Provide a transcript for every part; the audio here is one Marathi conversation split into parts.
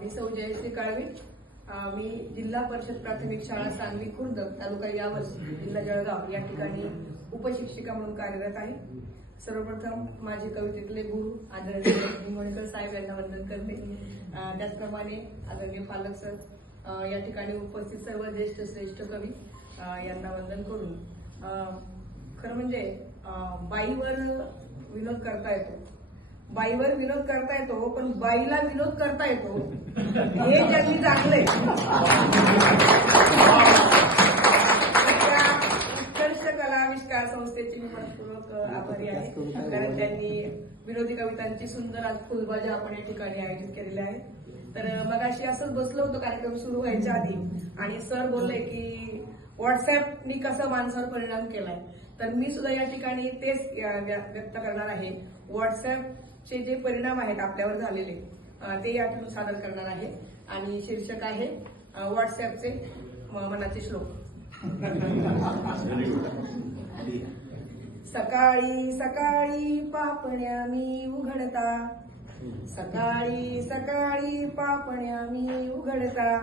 मी सौ जयश्री काळवी. मी जिल्हा परिषद प्राथमिक शाळा सांगली खुर्द तालुका यावल जिल्हा जळगाव या ठिकाणी उपशिक्षिका म्हणून कार्यरत आहे. सर्वप्रथम माझे कवितेतले गुरु आदरणीय निंगोणकर साहेब यांना वंदन करते. त्याचप्रमाणे आदरणीय पालक सर या ठिकाणी उपस्थित सर्व ज्येष्ठ श्रेष्ठ कवी यांना वंदन करून खरं म्हणजे बाईवर विनोद करता येतो. बाईवर विनोद करता येतो पण बाईला विनोद करता येतो हे ज्यांनी जाणलंय. उत्कर्ष कला आविष्कार संस्थेची मी मनपूर्वक आभारी आहे. कारण त्यांनी विनोदी कवितांची सुंदर आज फुलबाजा आपण या ठिकाणी आयोजित केलेली आहे. तर मग अशी असंच बसलो होतो कार्यक्रम सुरू व्हायच्या आधी आणि सर बोलले की व्हॉट्सअपनी कसा माणसावर परिणाम केलाय? तर मी सुद्धा या ठिकाणी तेच व्य- व्यक्त करणार आहे. चे जे परिणाम आहेत आपल्यावर झालेले ते या ठिकाणी सादर करणार आहे. आणि शीर्षक आहे व्हॉट्सअपचे म- मनाचे श्लोक. सकाळी सकाळी पापण्या मी उघडता. सकाळी सकाळी पापण्या मी उघडता.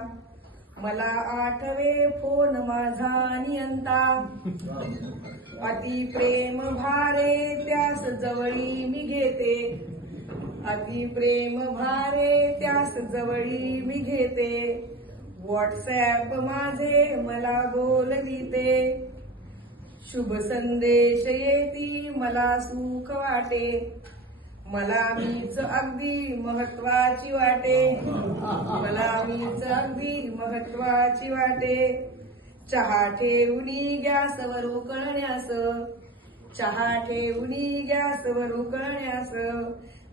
मला आठवे फोन माझा नियंता. अति प्रेम भारे त्यास जवळी मी घेते. अति प्रेम भारे त्यास जवळी मी घेते. व्हॉट्सॲप माझे मला बोलविते शुभ संदेश येती मला सुख वाटे. मला मीच अगदी महत्वाची वाटे. मला मीच अगदी महत्वाची वाटे. चहा ठेवणी गॅसवर उकळण्यास. चहा ठेवणी गॅसवर उकळण्यास.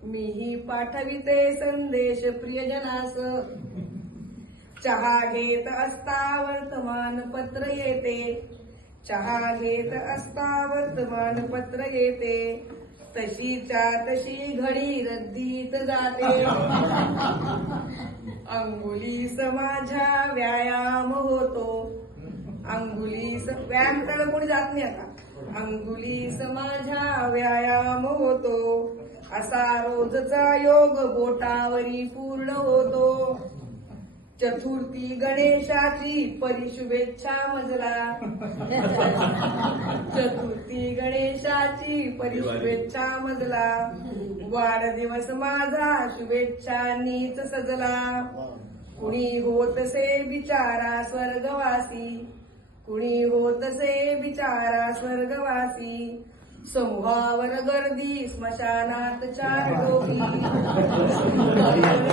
मीही पाठविते संदेश प्रियजनास. चहा घेत असता वर्तमानपत्र येते. चहा घेत असता वर्तमानपत्र येते. तशीच्या तशी घडी रद्दीत जाते. अंगुली समाजा व्यायाम होतो. अंगुली व्यायाम करायला कोणी जात नाही आता. अंगुली समाजा व्यायाम होतो. असा रोजचा योग बोटावरी पूर्ण होतो. चतुर्थी गणेशाची परिशुभेच्छा मजला. चतुर्थी गणेशाची परिशुभेच्छा मजला. वाढदिवस माझा शुभेच्छांनीच सजला. कुणी होतसे बिचारा स्वर्गवासी. कुणी होतसे बिचारा स्वर्गवासी. समूहावर गर्दी स्मशानात चार डोकी.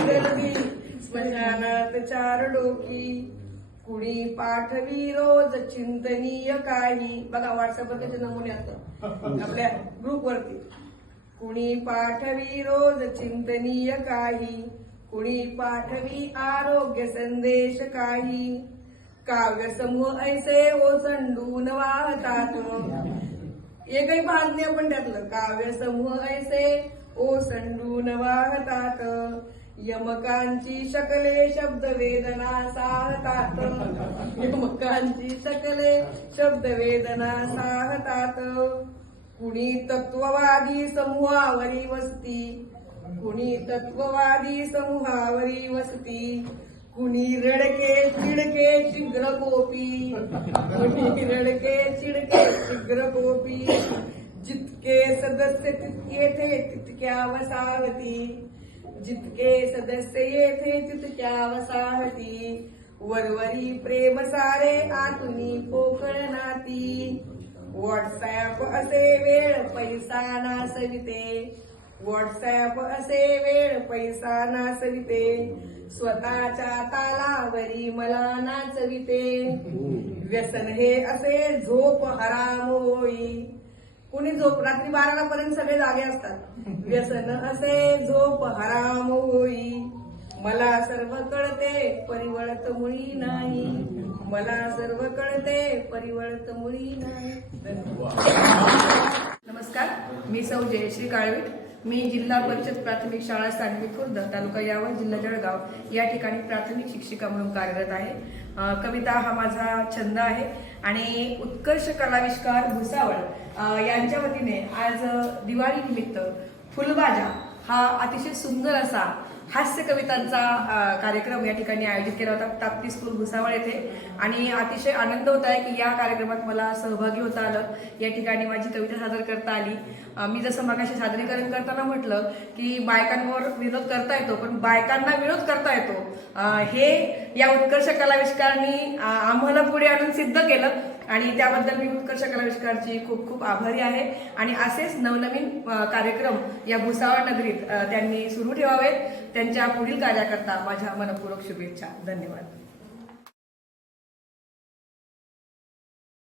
गर्दी स्मशानात चार डोकी. कुणी पाठवी रोज चिंतनीय काही. बघा व्हॉट्सअपवर त्याचे नमुने असतात आपल्या ग्रुपवरती कुणी पाठवी रोज चिंतनीय काही. कुणी पाठवी आरोग्य संदेश काही. काव्य समूह ऐसे ओसंडून वाहतात. एकही भाग नाही पण त्यातलं. काव्य समूह ऐसे ओसंडून वाहतात. यमकांची शकले शब्द वेदना साहतात. यमकांची शकले शब्द वेदना साहतात. कुणी तत्ववादी समूहावरी वसती. कुणी तत्ववादी समूहावरी वसती. कुणी रडके चिडके शीघ्र गोपी कुणी रडके चिडके शीघ्र गोपी जितके सदस्य तितके थे तितक्या वसावती जितके सदस्य येथे तितक्या वसाहती। वरवरी प्रेम सारे आतुनी पोकळ नाती। व्हॉट्सॲप असे वेळ पैसा नासविते। व्हॉट्सॲप असे वेळ पैसा नासविते। स्वतःच्या तालावरी मला नाचविते। व्यसन हे असे झोप हराम होई कुणी झोप रात्री बाराला पर्यंत सगळे जागे असतात. व्यसन असे झोप हराम होई मला सर्व कळते परिवळत मुळी नाही. मला सर्व कळते परिवळत मुळी नाही. नमस्कार मी सौ जयश्री काळवीट. मी जिल्हा परिषद प्राथमिक शाळा सांगली खुर्द तालुका यावल जिल्हा जळगाव. या ठिकाणी प्राथमिक शिक्षिका म्हणून कार्यरत आहे. कविता हा माझा छंद आहे. आणि उत्कर्ष कलाविष्कार भुसावळ यांच्या वतीने आज दिवाळी निमित्त फुलबाजा हा अतिशय सुंदर असा हास्य कवितांचा कार्यक्रम या ठिकाणी आयोजित केला होता. ताप्ती स्कूल भुसावळ येथे. आणि अतिशय आनंद होत आहे की या कार्यक्रमात मला सहभागी होता आलं. या ठिकाणी माझी कविता सादर करता आली. मी जसं मगाशी सादरीकरण करताना म्हटलं की बायकांवर विनोद करता येतो पण बायकांना विनोद करता येतो. हे या उत्कर्ष कलाविष्कारांनी आम्हाला पुढे आणून सिद्ध केलं. आणि त्याबद्दल मी उत्कर्ष कलाविष्कारची खूप खूप आभारी आहे. आणि असेच नवनवीन कार्यक्रम या भुसावळ नगरीत त्यांनी सुरू ठेवावेत. त्यांच्या पुढील कार्याकरता माझ्या मनपूर्वक शुभेच्छा. धन्यवाद.